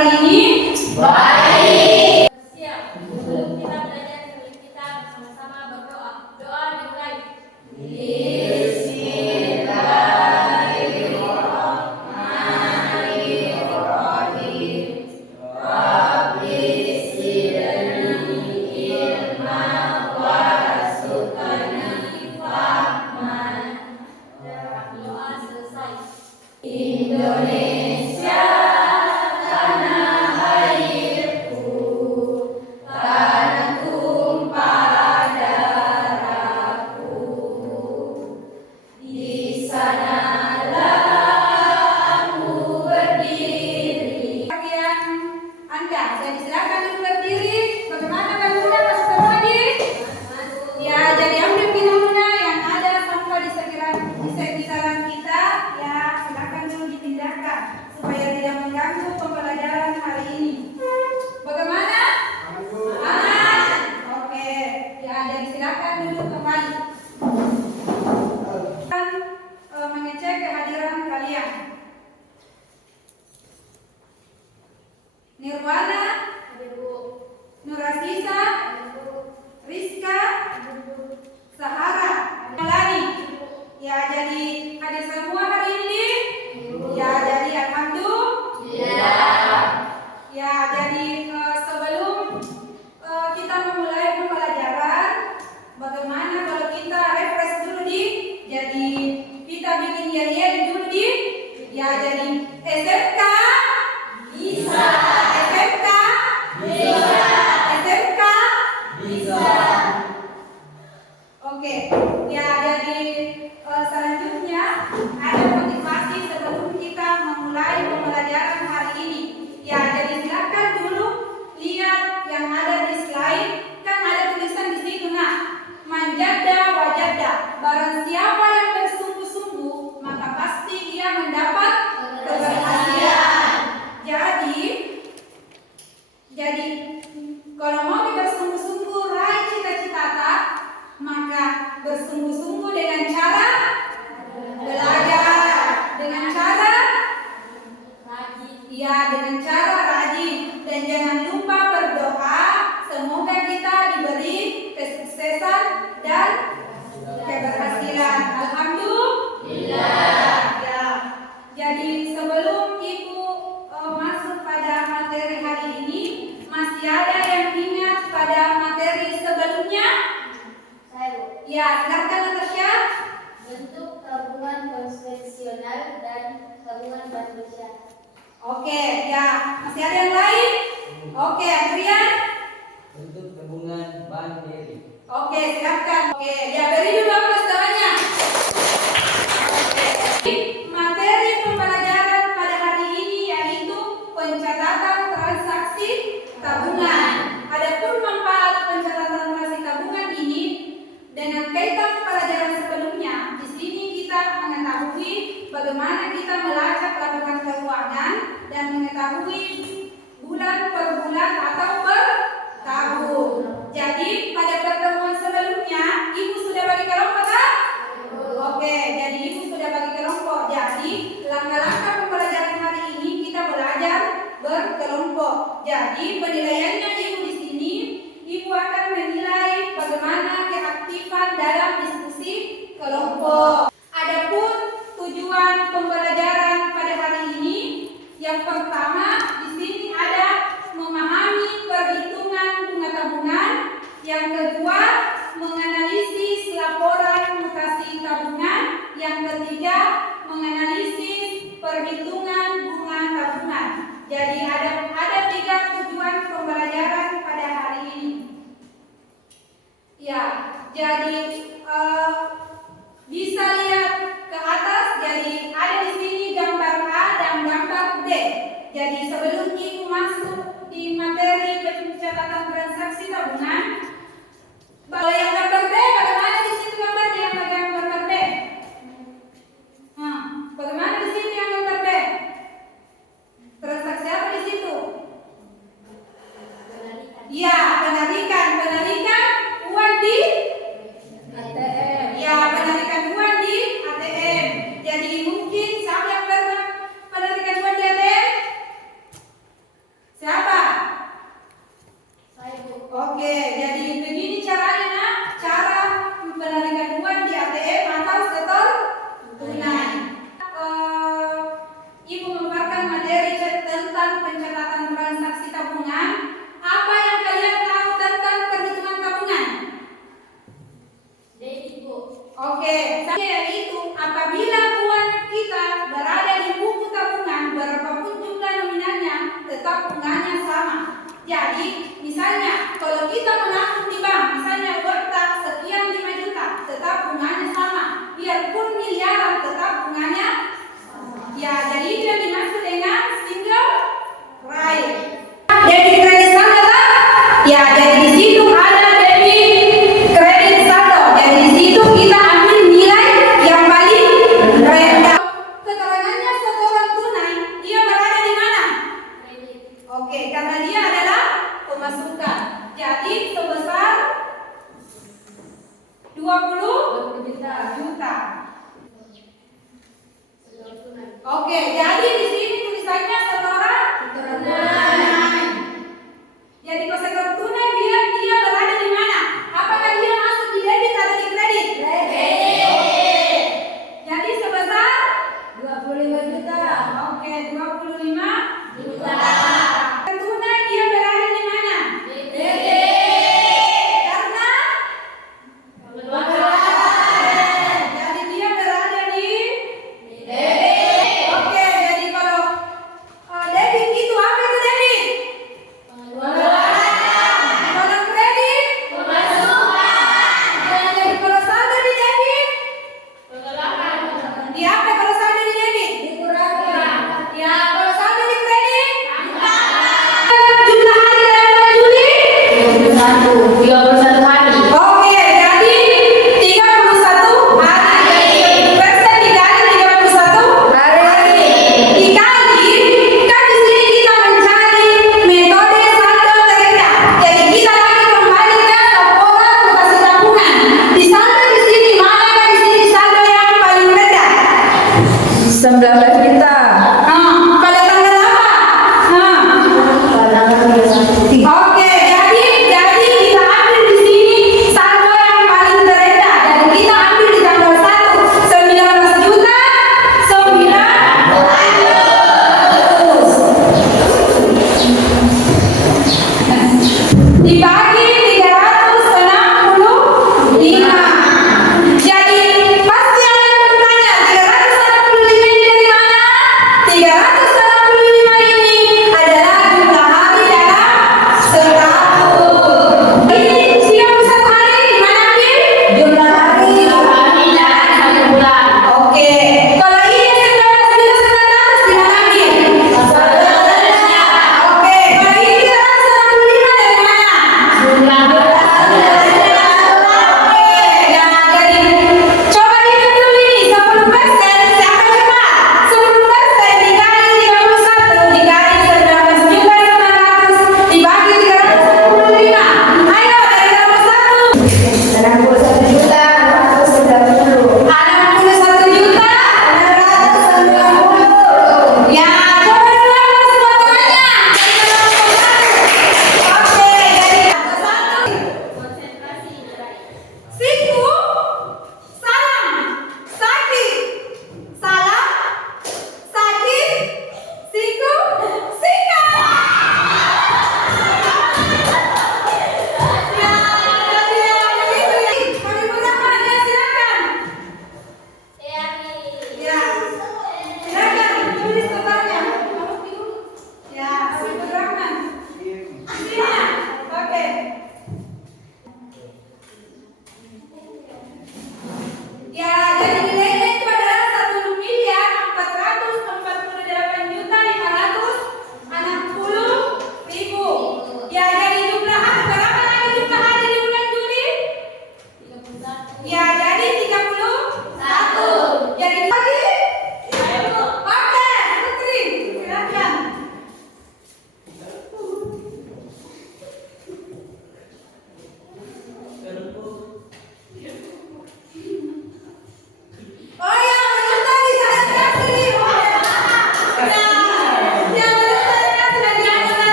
hari ini? Baik. Siap. Sebelum kita belajar kali kita bersama-sama berdoa. Doa dimulai. Doa selesai. Indonesia, tanah airku, tanah tumpah darahku. Di sanalah aku berdiri. Bagian Anda, jadi silakan dulu berdiri. Bagaimana bangunnya Mas Tadi? Ya, jadi ambil bina-bina yang ada sampah di sekitaran kita. Ya, silakan dulu dipindahkan supaya tidak mengganggu pembelajaran hari ini. Bagaimana? Aman. Oke. Ya, jadi silakan dulu kembali. Mengecek kehadiran kalian. Nirwana, Nurasisa, Rizka, Sahara, Melani. Ya, jadi hadir semua hari ini. Ya, jadi alhamdulillah. Ya, jadi sebelum kita memulai pembelajaran, bagaimana kalau kita refresh dulu jadi kita bikin yel-yel dulu ya, jadi SMK bisa, SMK bisa, SMK bisa. Oke, ya, jadi selanjutnya ada motivasi sebelum kita memulai pembelajaran hari ini. Ya, jadi silakan dulu lihat yang ada di slide, kan ada tulisan di situ. Nah, manjada wajada, barang siapa yang bersungguh-sungguh maka pasti ia mendapat keberhasilan. Jadi kalau mau bersungguh-sungguh raih cita-cita, maka bersungguh-sungguh dengan cara belajar, dengan cara Rajin. ya, dengan cara rajin, dan jangan lupa berdoa semoga kita diberi kesuksesan dan keberhasilan. Alhamdulillah. Ya. Jadi sebelum Ibu masuk pada materi hari ini, masih ada yang ingat pada materi sebelumnya? Saya, Bu. Ya, silakan Natasha. Bentuk tabungan konvensional dan tabungan bank sosial. Oke, ya. Masih ada yang lain? Oke, Adrian. Bentuk tabungan mandiri. Oke, silakan. Oke, ya, beri dulu aplaus tangannya. Materi pembelajaran pada hari ini yaitu pencatatan transaksi tabungan. Adapun manfaat pencatatan transaksi tabungan ini dengan kaitan pelajaran sebelumnya, di sini kita mengetahui bagaimana kita melacak laporan keuangan dan mengetahui bulan per bulan atau per tahun. Jadi pada pertemuan sebelumnya Ibu sudah bagi kelompok kan? Oke, jadi Ibu sudah bagi kelompok. Jadi langkah-langkah pembelajaran hari ini kita belajar berkelompok. Jadi penilaiannya Ibu di sini, Ibu akan menilai bagaimana keaktifan dalam diskusi kelompok. Adapun tujuan pembelajaran pada hari ini, yang pertama di sini ada memahami perhitungan bunga tabungan. Yang kedua, menganalisis laporan mutasi tabungan. Yang ketiga, menganalisis perhitungan bunga tabungan. Jadi ada 3 tujuan pembelajaran pada hari ini. Ya, jadi bisa lihat ke atas. Jadi ada di sini gambar A dan gambar B. Jadi sebelum Ibu masuk di materi pencatatan transaksi tabungan, kalau yang gambar B, bagaimana di situ gambarnya yang gambar B? Bagaimana di sini yang gambar B? Transaksi apa di situ? Ya, penarikan uang di ATM. Ya, penarikan uang di ATM. Jadi mungkin siapa yang pernah penarikan uang di ATM? tentang pencatatan transaksi tabungan, apa yang kalian tahu tentang perhitungan tabungan? Debit, Bu. Oke, yaitu apabila uang kita berada di buku tabungan, berapapun jumlah nominalnya, tetap bunganya sama. Jadi, misalnya kalau kita menabung di bank, misalnya uang tak sekian 5 juta, tetap bunganya sama. Biarpun miliaran, tetap bunganya sama. Ya, jadi itu yang dimaksud dengan single rate. Debit kredit saldo, ya, jadi di situ ada debit kredit saldo. Jadi di situ kita ambil nilai yang paling rendah. Keterangannya setoran tunai, dia berada di mana? Kredit. Oke, karena dia adalah pemasukan. Jadi sebesar 20 juta. Setoran tunai. Oke, jadi di sini tulisannya setoran tunai. Jadi kalau setoran tunai dia berada di mana? Apakah dia masuk di debit atau di kredit? Kredit. Jadi sebesar 25 juta. oke 25 Juta. tunai dia berada di mana? Debit. Karena jadi dia berada di Debit. oke, jadi kalau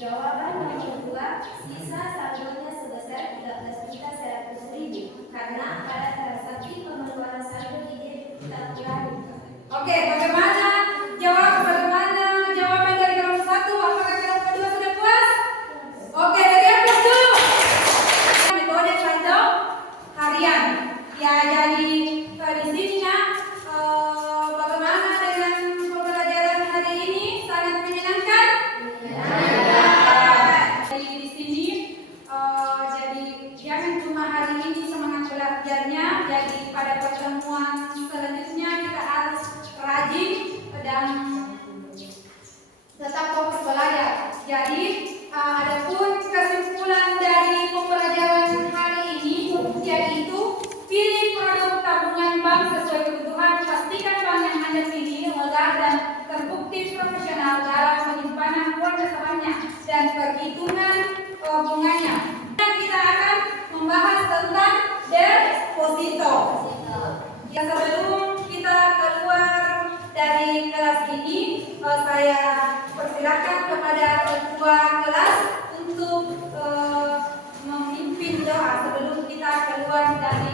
Jawaban nomor 2, sisa saldonya sebesar 13.100.000 karena pada transaksi pengeluaran saldo di debit kita kurangi. Oke, bagaimana jawaban dari kelompok 1? Apakah kelompok 2 sudah puas? Oke, dari yang kedua metode saldo harian. Ya, jadi di sini ya, bagaimana dengan pembelajaran hari ini? Sangat menyenangkan? Jadi di sini jadi jangan cuma hari ini semangat belajarnya, jadi pada pertemuan selanjutnya kita harus rajin dan tetap fokus belajar. Jadi adapun kesimpulan dari pembelajaran hari ini yaitu pilih produk tabungan bank sesuai kebutuhan. Pastikan bank yang Anda pilih legal dan terbukti profesional dalam penyimpanan uang nasabahnya dan perhitungan bunganya. Kita akan membahas tentang deposito. Ya, sebelum kita keluar dari kelas ini, saya persilakan kepada ketua kelas untuk memimpin doa sebelum kita keluar dari